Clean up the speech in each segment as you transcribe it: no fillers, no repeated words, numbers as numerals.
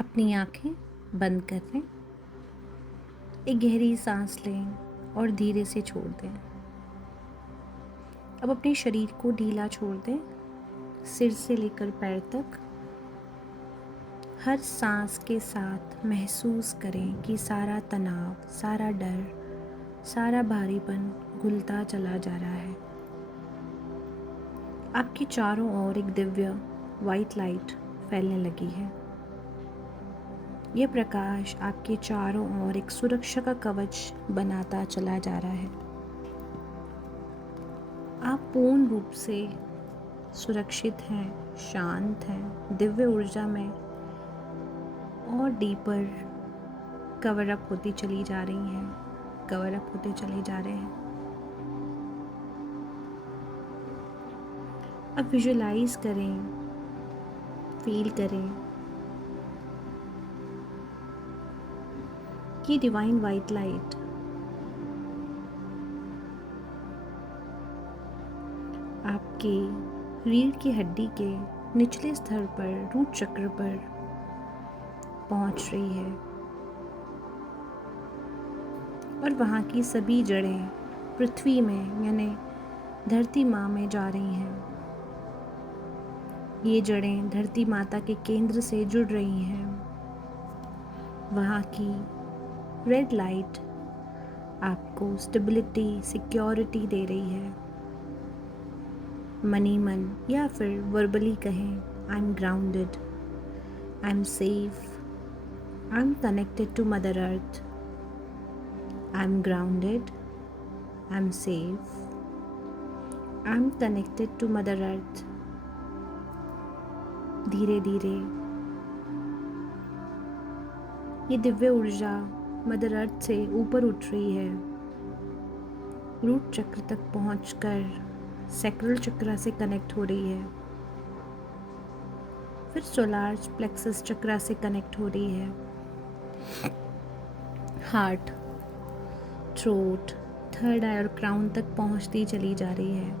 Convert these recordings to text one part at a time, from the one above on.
अपनी आँखें बंद कर लें, एक गहरी सांस लें और धीरे से छोड़ दें। अब अपने शरीर को ढीला छोड़ दें, सिर से लेकर पैर तक। हर सांस के साथ महसूस करें कि सारा तनाव, सारा डर, सारा भारीपन घुलता चला जा रहा है। आपके चारों ओर एक दिव्य वाइट लाइट फैलने लगी है। यह प्रकाश आपके चारों ओर एक सुरक्षा का कवच बनाता चला जा रहा है। आप पूर्ण रूप से सुरक्षित हैं, शांत हैं, दिव्य ऊर्जा में और डीपर कवर अप होती चली जा रही हैं, कवर अप होते चले जा रहे हैं। अब विजुलाइज करें, फील करें कि डिवाइन वाइट लाइट आपके रीढ़ की हड्डी के निचले स्तर पर, रूट चक्र पर पहुंच रही है और वहाँ की सभी जड़ें पृथ्वी में यानी धरती माँ में जा रही हैं। ये जड़ें धरती माता के केंद्र से जुड़ रही हैं। वहाँ की रेड लाइट आपको स्टेबिलिटी, सिक्योरिटी दे रही है। मनी मन या फिर वर्बली कहें, I am grounded, I am safe, I am connected to mother earth, I am grounded, I am safe, I am connected to mother earth. धीरे धीरे ये दिव्य ऊर्जा मदर अर्थ से ऊपर उठ रही है, रूट चक्र तक पहुंचकर सैक्रल चक्र से कनेक्ट हो रही है, फिर सोलार प्लेक्सस चक्र से कनेक्ट हो रही है। हार्ट, थ्रोट, थर्ड आई और क्राउन तक पहुंचती चली जा रही है।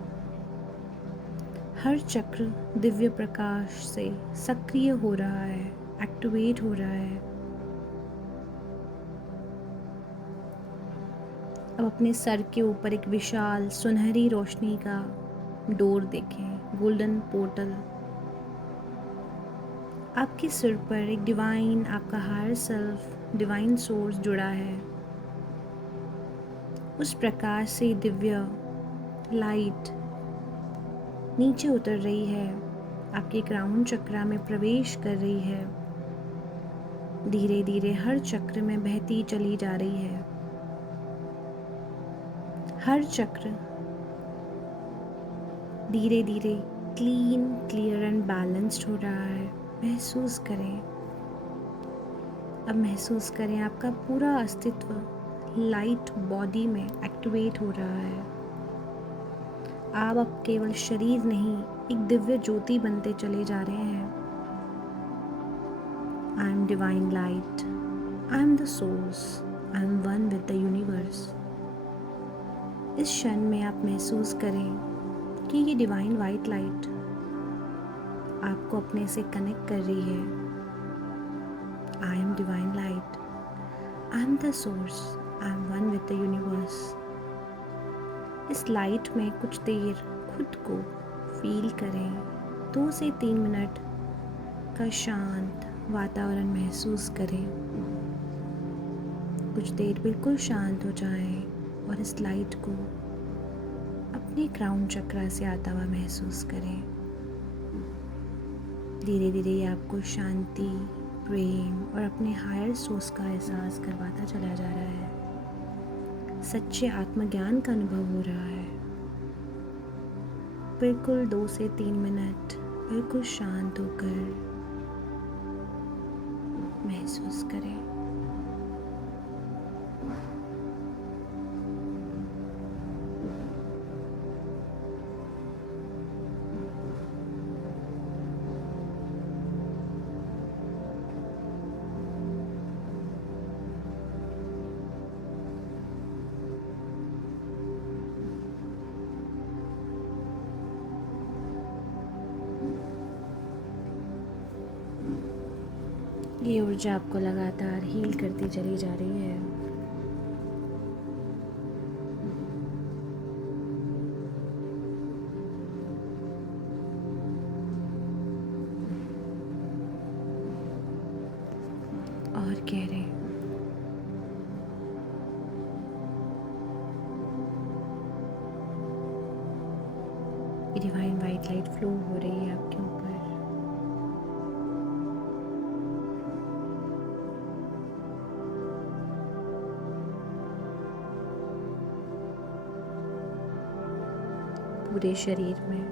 हर चक्र दिव्य प्रकाश से सक्रिय हो रहा है, एक्टिवेट हो रहा है। अब अपने सर के ऊपर एक विशाल सुनहरी रोशनी का डोर देखें, गोल्डन पोर्टल। आपके सिर पर एक डिवाइन, आपका हायर सेल्फ, डिवाइन सोर्स जुड़ा है। उस प्रकाश से दिव्य लाइट नीचे उतर रही है, आपके क्राउन चक्र में प्रवेश कर रही है, धीरे धीरे हर चक्र में बहती चली जा रही है। हर चक्र धीरे धीरे क्लीन, क्लियर एंड बैलेंस्ड हो रहा है। महसूस करें, अब महसूस करें आपका पूरा अस्तित्व लाइट बॉडी में एक्टिवेट हो रहा है। आप अब केवल शरीर नहीं, एक दिव्य ज्योति बनते चले जा रहे हैं। I am divine light, I am the source, I am one with the universe. इस क्षण में आप महसूस करें कि ये डिवाइन वाइट लाइट आपको अपने से कनेक्ट कर रही है। I am divine light, I am the source, I am one with the universe. इस लाइट में कुछ देर खुद को फील करें। 2 से 3 मिनट का शांत वातावरण महसूस करें। कुछ देर बिल्कुल शांत हो जाएं और इस लाइट को अपने क्राउन चक्र से आता हुआ महसूस करें। धीरे धीरे आपको शांति, प्रेम और अपने हायर सोर्स का एहसास करवाता चला जा रहा है। सच्चे आत्मज्ञान का अनुभव हो रहा है। बिल्कुल 2 से 3 मिनट बिल्कुल शांत होकर महसूस करें। ये ऊर्जा आपको लगातार हील करती चली जा रही है। और गहरे ये डिवाइन वाइट लाइट फ्लो हो रही है आपके ऊपर। पूरे शरीर में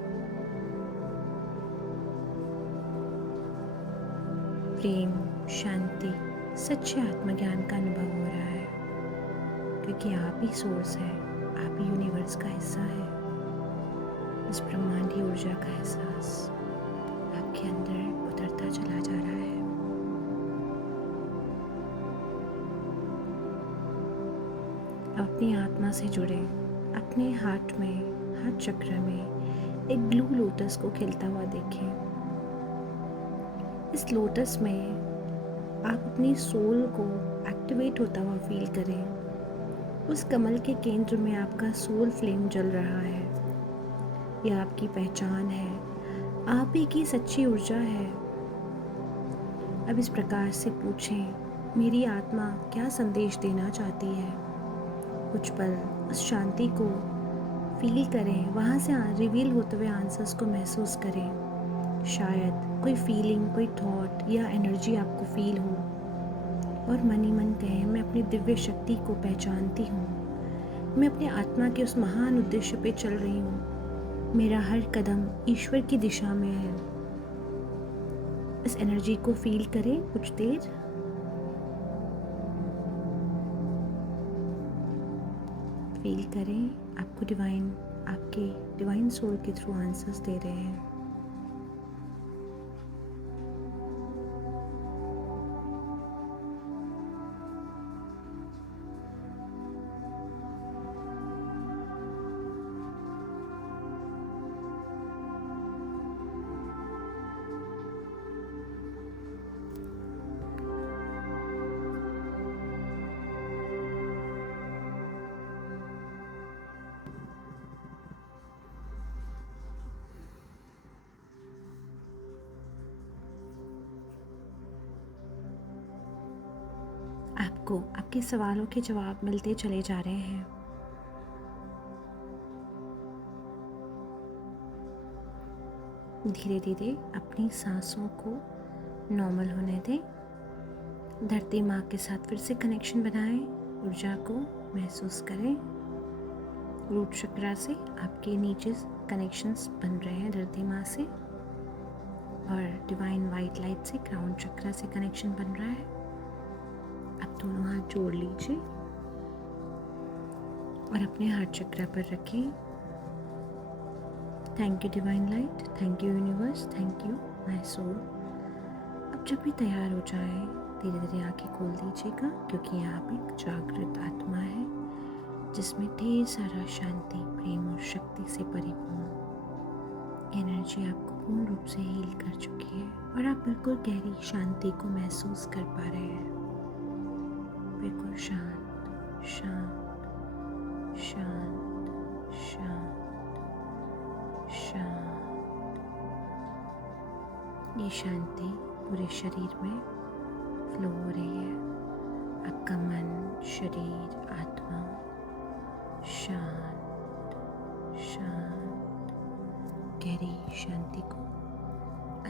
प्रेम, शांति, सच्चे आत्मज्ञान का अनुभव हो रहा है, क्योंकि आप ही सोर्स है, आप ही यूनिवर्स का हिस्सा है। इस ब्रह्मांडी ऊर्जा का एहसास आपके अंदर उतरता चला जा रहा है। अपनी आत्मा से जुड़े, अपने हार्ट में, हार्ट चक्र में एक ब्लू लोटस को खिलता हुआ देखें। इस लोटस में आप अपनी सोल को एक्टिवेट होता हुआ फील करें। उस कमल के केंद्र में आपका सोल फ्लेम जल रहा है। यह आपकी पहचान है, आप ही की सच्ची ऊर्जा है। अब इस प्रकार से पूछें, मेरी आत्मा क्या संदेश देना चाहती है। कुछ पल उस शांति को फील करें, वहाँ से रिवील होते हुए आंसर्स को महसूस करें। शायद कोई फीलिंग, कोई थॉट या एनर्जी आपको फील हो और मन ही मन कहें, मैं अपनी दिव्य शक्ति को पहचानती हूँ। मैं अपने आत्मा के उस महान उद्देश्य पे चल रही हूँ। मेरा हर कदम ईश्वर की दिशा में है। इस एनर्जी को फील करें कुछ देर। फील करें आपको आपके डिवाइन सोल के थ्रू आंसर्स दे रहे हैं। आपको आपके सवालों के जवाब मिलते चले जा रहे हैं। धीरे धीरे अपनी सांसों को नॉर्मल होने दें। धरती माँ के साथ फिर से कनेक्शन बनाएं। ऊर्जा को महसूस करें। रूट चक्रा से आपके नीचे कनेक्शंस बन रहे हैं धरती माँ से, और डिवाइन वाइट लाइट से क्राउन चक्रा से कनेक्शन बन रहा है। अब दोनों हाथ जोड़ लीजिए और अपने हार्ट चक्रा पर रखें। Thank you divine light, thank you universe, thank you my soul. अब जब भी तैयार हो जाए धीरे धीरे आंखें खोल दीजिएगा, क्योंकि आप एक जागृत आत्मा है जिसमें ढेर सारा शांति, प्रेम और शक्ति से परिपूर्ण एनर्जी आपको पूर्ण रूप से हील कर चुकी है और आप बिल्कुल गहरी शांति को महसूस कर पा रहे हैं। बिल्कुल शांत शांत शांत शांत शांत। ये शांति पूरे शरीर में फ्लो हो रही है। आपका मन, शरीर, आत्मा शांत शांत गहरी शांति को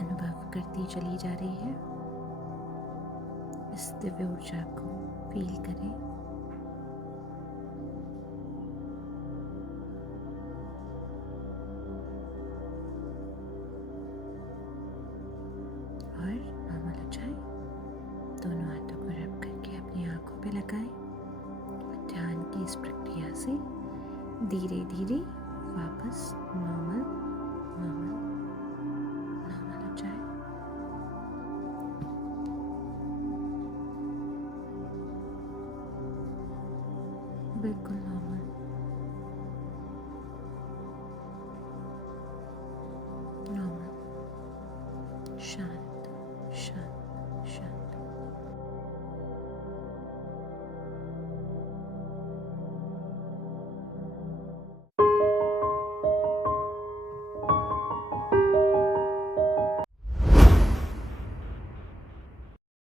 अनुभव करती चली जा रही है। इस दिव्य ऊर्जा को फील करें। और नॉर्मल हो जाए। दोनों हाथों को रब करके अपनी आंखों पे लगाएं। ध्यान की इस प्रक्रिया से धीरे धीरे वापस नॉर्मल नॉर्मल नॉर्मल हो जाए। बिल्कुल